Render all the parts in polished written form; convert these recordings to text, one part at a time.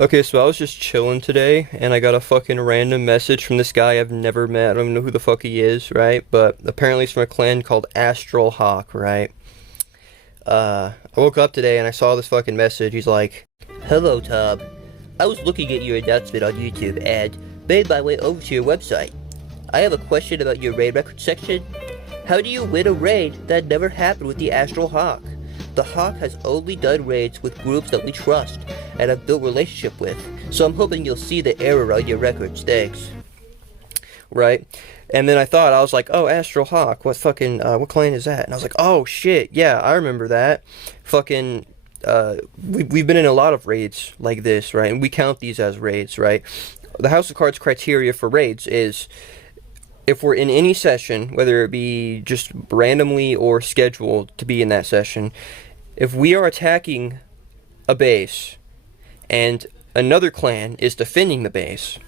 Okay, so I was just chilling today, and I got a fucking random message from this guy I've never met. I don't even know who the fuck he is, right? But apparently it's from a clan called Astral Hawk, right? I woke up today and I saw this fucking message. He's like, "Hello, Tom. I was looking at your announcement on YouTube and made my way over to your website. I have a question about your raid record section. How do you win a raid that never happened with the Astral Hawk? The Hawk has only done raids with groups that we trust and have built relationship with, so I'm hoping you'll see the error on your records. Thanks." Right? And then I was like, oh, Astral Hawk, what clan is that? And I was like, oh shit, yeah, I remember that. Fucking, we've been in a lot of raids like this, right? And we count these as raids, right? The House of Cards criteria for raids is if we're in any session, whether it be just randomly or scheduled to be in that session, if we are attacking a base and another clan is defending the base,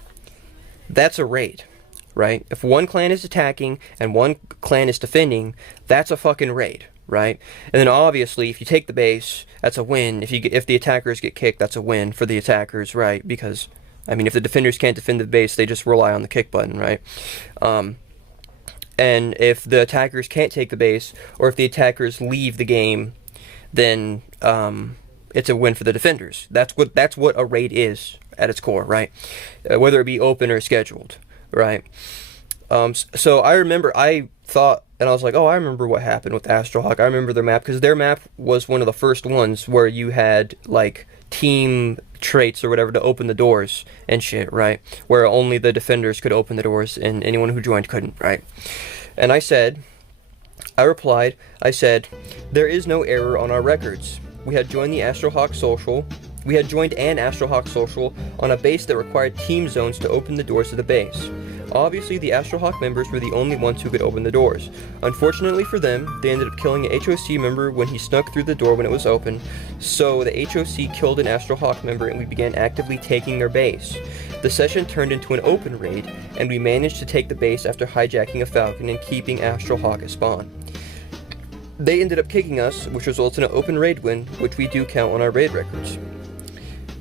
that's a raid, right? If one clan is attacking and one clan is defending, that's a fucking raid, right? And then obviously, if you take the base, that's a win. If the attackers get kicked, that's a win for the attackers, right? Because I mean, if the defenders can't defend the base, they just rely on the kick button, right? And if the attackers can't take the base, or if the attackers leave the game, then it's a win for the defenders. That's what a raid is at its core, right? Whether it be open or scheduled, right? So I remember I thought, and I was like, oh, I remember what happened with Astral Hawk. I remember their map, because their map was one of the first ones where you had like team traits or whatever to open the doors and shit, right? Where only the defenders could open the doors and anyone who joined couldn't, right? And I replied, there is no error on our records. We had joined an Astral Hawk Social on a base that required team zones to open the doors to the base. Obviously, the Astral Hawk members were the only ones who could open the doors. Unfortunately for them, they ended up killing an HOC member when he snuck through the door when it was open, so the HOC killed an Astral Hawk member and we began actively taking their base. The session turned into an open raid, and we managed to take the base after hijacking a Falcon and keeping Astral Hawk at spawn. They ended up kicking us, which results in an open raid win, which we do count on our raid records.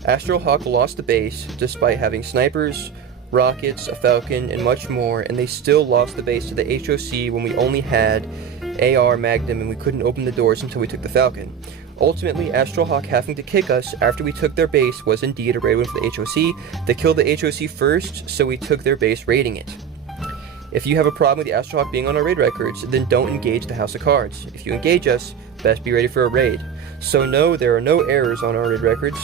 Astral Hawk lost the base despite having snipers, rockets, a Falcon, and much more, and they still lost the base to the HOC when we only had AR Magnum and we couldn't open the doors until we took the Falcon. Ultimately, Astral Hawk having to kick us after we took their base was indeed a raid win for the HOC. They killed the HOC first, so we took their base raiding it. If you have a problem with the Astral Hawk being on our raid records, then don't engage the House of Cards. If you engage us, best be ready for a raid. So no, there are no errors on our raid records.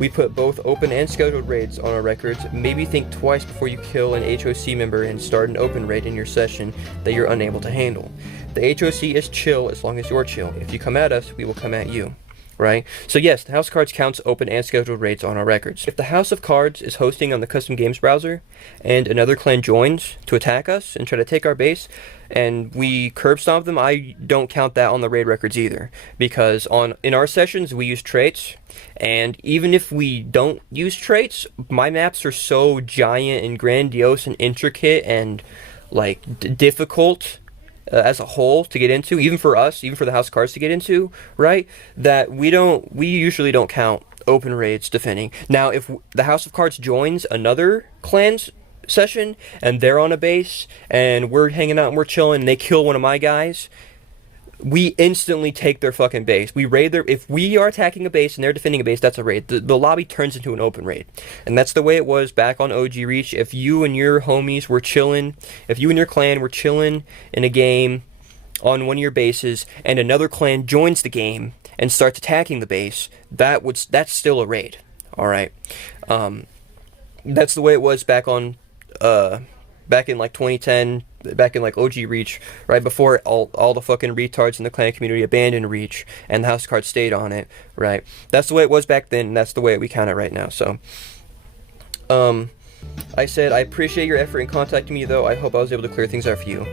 We put both open and scheduled raids on our records. Maybe think twice before you kill an HOC member and start an open raid in your session that you're unable to handle. The HOC is chill as long as you're chill. If you come at us, we will come at you. Right? So yes, the House of Cards counts open and scheduled raids on our records. If the House of Cards is hosting on the custom games browser and another clan joins to attack us and try to take our base and we curb stomp them, I don't count that on the raid records either, because in our sessions we use traits, and even if we don't use traits, my maps are so giant and grandiose and intricate and like difficult as a whole to get into, even for us, even for the House of Cards to get into, right? That we usually don't count open raids defending. Now, if the House of Cards joins another clan's session and they're on a base and we're hanging out and we're chilling and they kill one of my guys, we instantly take their fucking base. We raid if we are attacking a base and they're defending a base, that's a raid. The lobby turns into an open raid. And that's the way it was back on OG Reach. If you and your homies were chilling, if you and your clan were chilling in a game on one of your bases and another clan joins the game and starts attacking the base, that's still a raid. Alright? That's the way it was back in like 2010, back in like OG Reach, right before all the fucking retards in the clan community abandoned Reach and the House of Cards stayed on it, right? That's the way it was back then, and that's the way we count it right now. So I said, I appreciate your effort in contacting me, though. I hope I was able to clear things out for you.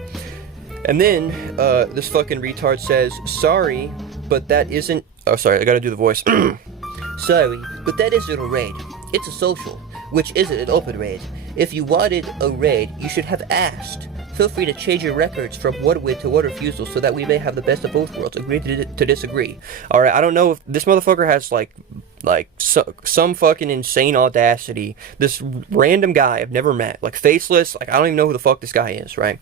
And then this fucking retard says, sorry, but that isn't... Oh, sorry, I gotta do the voice. Sorry, but that isn't a raid. It's a social, which isn't an open raid. If you wanted a raid, you should have asked. Feel free to change your records from one win to one refusal so that we may have the best of both worlds. Agree to disagree. Alright, I don't know if this motherfucker has like like some fucking insane audacity. This random guy I've never met, like faceless, like I don't even know who the fuck this guy is, right?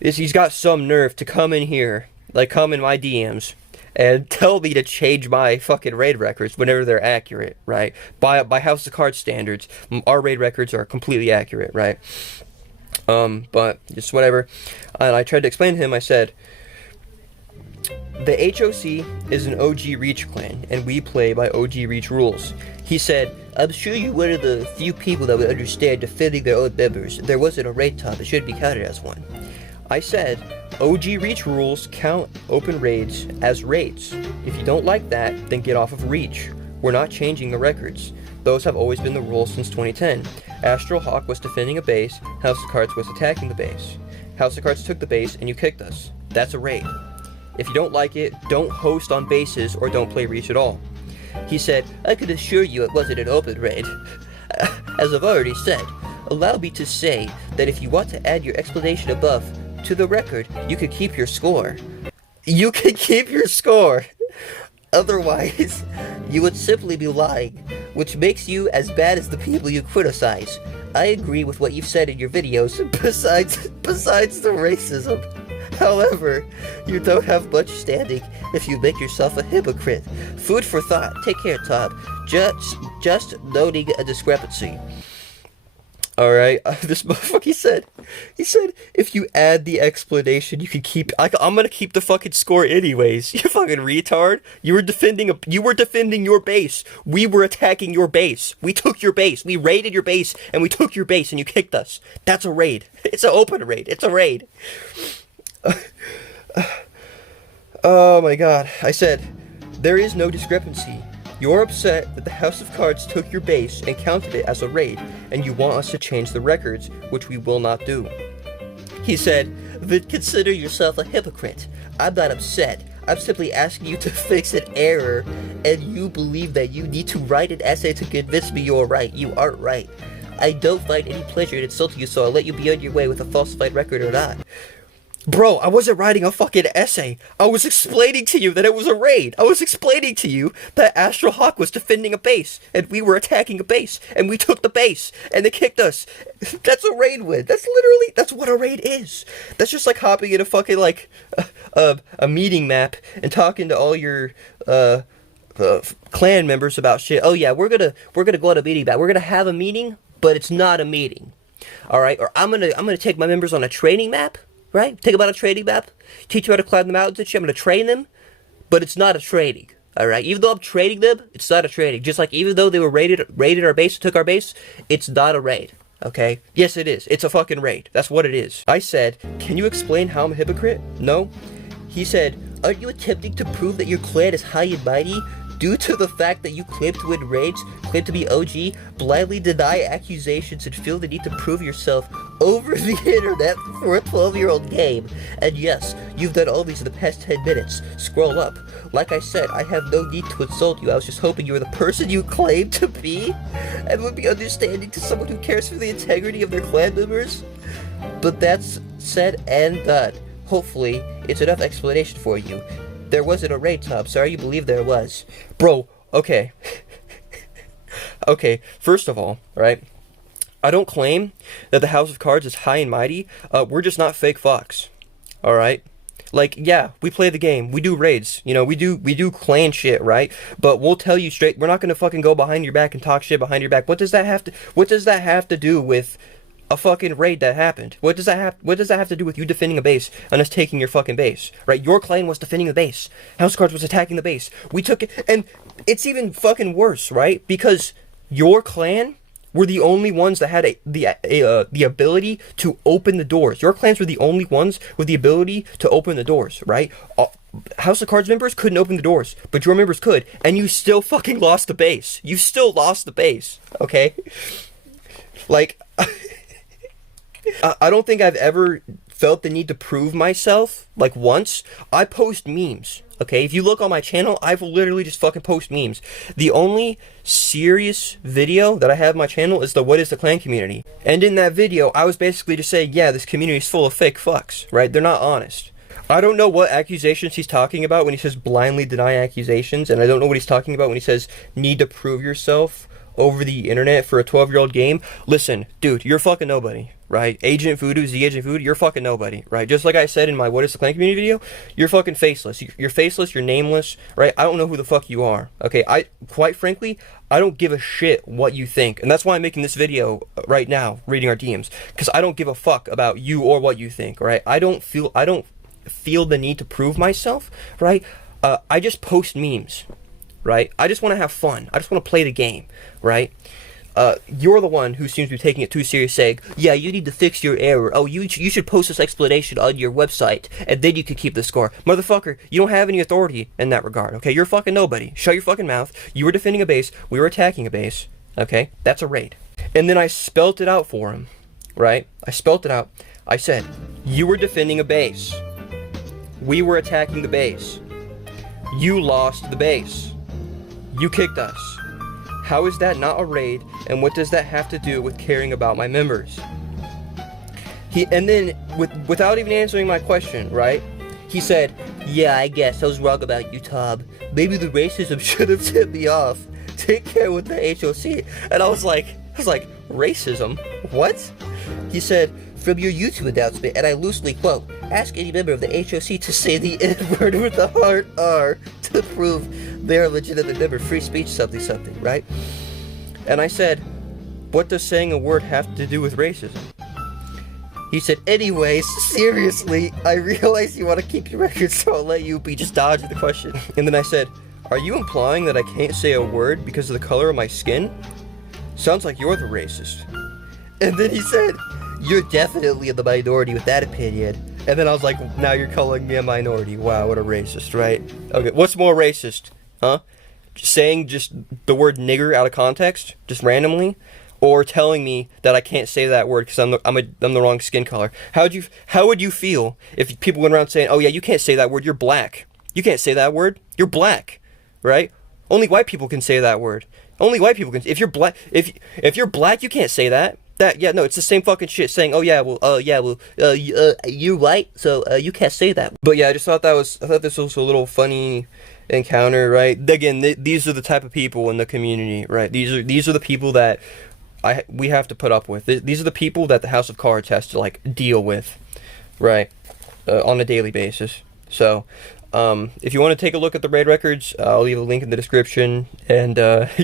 He's got some nerve to come in here, like come in my DMs and tell me to change my fucking raid records whenever they're accurate, right? By House of Cards standards, our raid records are completely accurate, right? But just whatever. And I tried to explain to him, I said, the HOC is an OG Reach clan, and we play by OG Reach rules. He said, I'm sure you're one of the few people that would understand defending their own members. There wasn't a raid top, it should be counted as one. I said, OG Reach rules count open raids as raids. If you don't like that, then get off of Reach. We're not changing the records. Those have always been the rules since 2010. Astral Hawk was defending a base, House of Cards was attacking the base. House of Cards took the base and you kicked us. That's a raid. If you don't like it, don't host on bases or don't play Reach at all. He said, I could assure you it wasn't an open raid. As I've already said, allow me to say that if you want to add your explanation above to the record, you could keep your score. You could keep your score! Otherwise, you would simply be lying, which makes you as bad as the people you criticize. I agree with what you've said in your videos, besides the racism. However, you don't have much standing if you make yourself a hypocrite. Food for thought. Take care, Tom. Just noting a discrepancy. Alright, this motherfucker, he said, if you add the explanation, you can keep, I'm gonna keep the fucking score anyways. You fucking retard. You were defending your base. We were attacking your base. We took your base. We raided your base, and we took your base, and you kicked us. That's a raid. It's an open raid. It's a raid. Oh my god. I said, there is no discrepancy. You're upset that the House of Cards took your base and counted it as a raid, and you want us to change the records, which we will not do. He said, then consider yourself a hypocrite. I'm not upset. I'm simply asking you to fix an error, and you believe that you need to write an essay to convince me you're right. You aren't right. I don't find any pleasure in insulting you, so I'll let you be on your way with a falsified record or not. Bro, I wasn't writing a fucking essay. I was explaining to you that it was a raid. I was explaining to you that Astral Hawk was defending a base, and we were attacking a base, and we took the base, and they kicked us. That's a raid win. That's what a raid is. That's just like hopping in a fucking, like, a meeting map and talking to all your, clan members about shit. Oh yeah, we're gonna go on a meeting map. We're gonna have a meeting, but it's not a meeting. Alright? Or I'm gonna take my members on a training map. Right? Take them on a trading map, teach them how to climb the mountains and shit. I'm going to train them, but it's not a trading. Alright? Even though I'm trading them, it's not a trading. Just like even though they were raided our base, took our base, it's not a raid. Okay? Yes, it is. It's a fucking raid. That's what it is. I said, can you explain how I'm a hypocrite? No. He said, aren't you attempting to prove that your clan is high and mighty? Due to the fact that you claim to win raids, claim to be OG, blindly deny accusations, and feel the need to prove yourself over the internet for a 12-year-old game. And yes, you've done all these in the past 10 minutes. Scroll up. Like I said, I have no need to insult you. I was just hoping you were the person you claimed to be, and would be understanding to someone who cares for the integrity of their clan members. But that's said and done. Hopefully, it's enough explanation for you. There wasn't a raid, Tom. Sorry you believe there was. Bro, okay. Okay, first of all, right? I don't claim that the House of Cards is high and mighty. We're just not fake fucks. Alright? Like, yeah, we play the game. We do raids. You know, we do clan shit, right? But we'll tell you straight, we're not gonna fucking go behind your back and talk shit behind your back. What does that have to do with a fucking raid that happened? What does that have to do with you defending a base and us taking your fucking base? Right? Your clan was defending the base. House of Cards was attacking the base. We took it, and it's even fucking worse, right? Because your clan were the only ones that had the ability to open the doors. Your clans were the only ones with the ability to open the doors, right? House of Cards members couldn't open the doors, but your members could, and you still fucking lost the base. You still lost the base, okay? Like, I don't think I've ever felt the need to prove myself, like, once. I post memes, okay? If you look on my channel, I will literally just fucking post memes. The only serious video that I have on my channel is the What is the Clan community. And in that video, I was basically just saying, yeah, this community is full of fake fucks, right? They're not honest. I don't know what accusations he's talking about when he says blindly deny accusations, and I don't know what he's talking about when he says need to prove yourself over the internet for a 12-year-old game. Listen, dude, you're fucking nobody, right? Agent Voodoo, Z Agent Voodoo, you're fucking nobody, right? Just like I said in my What is the Clan community video, you're fucking faceless. You're faceless, you're nameless, right? I don't know who the fuck you are, okay? Quite frankly, I don't give a shit what you think, and that's why I'm making this video right now, reading our DMs, because I don't give a fuck about you or what you think, right? I don't feel the need to prove myself, right? I just post memes, right? I just want to have fun. I just want to play the game, right? You're the one who seems to be taking it too serious, saying, yeah, you need to fix your error. Oh, you should post this explanation on your website, and then you could keep the score. Motherfucker, you don't have any authority in that regard, okay? You're fucking nobody. Shut your fucking mouth. You were defending a base. We were attacking a base, okay? That's a raid. And then I spelt it out for him, right? I spelt it out. I said, you were defending a base. We were attacking the base. You lost the base. You kicked us. How is that not a raid, and what does that have to do with caring about my members? And then, without even answering my question, right? He said, yeah, I guess I was wrong about you, Tom. Maybe the racism should have tipped me off. Take care with the HOC. And I was like, racism? What? He said, from your YouTube announcement, and I loosely quote, ask any member of the HOC to say the N-word with the hard R to prove they're a legitimate member. Free speech, something, something, right? And I said, what does saying a word have to do with racism? He said, anyways, seriously, I realize you want to keep your record, so I'll let you be. Just dodge the question. And then I said, are you implying that I can't say a word because of the color of my skin? Sounds like you're the racist. And then he said, you're definitely in the minority with that opinion. And then I was like, now you're calling me a minority. Wow, what a racist, right? Okay, what's more racist? Huh? Saying just the word nigger out of context, just randomly? Or telling me that I can't say that word because I'm the wrong skin color? How would you feel if people went around saying, oh yeah, you can't say that word, you're black. You can't say that word, you're black, right? Only white people can say that word. Only white people can. If you're black, if you're black, you can't say that. Yeah, no, it's the same fucking shit saying, oh yeah, you're white, so you can't say that. But yeah, I thought this was a little funny encounter, right? Again, these are the type of people in the community, right? These are the people that we have to put up with. These are the people that the House of Cards has to like deal with, right, on a daily basis. So, if you want to take a look at the raid records, I'll leave a link in the description. And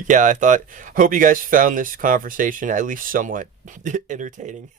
yeah, hope you guys found this conversation at least somewhat entertaining.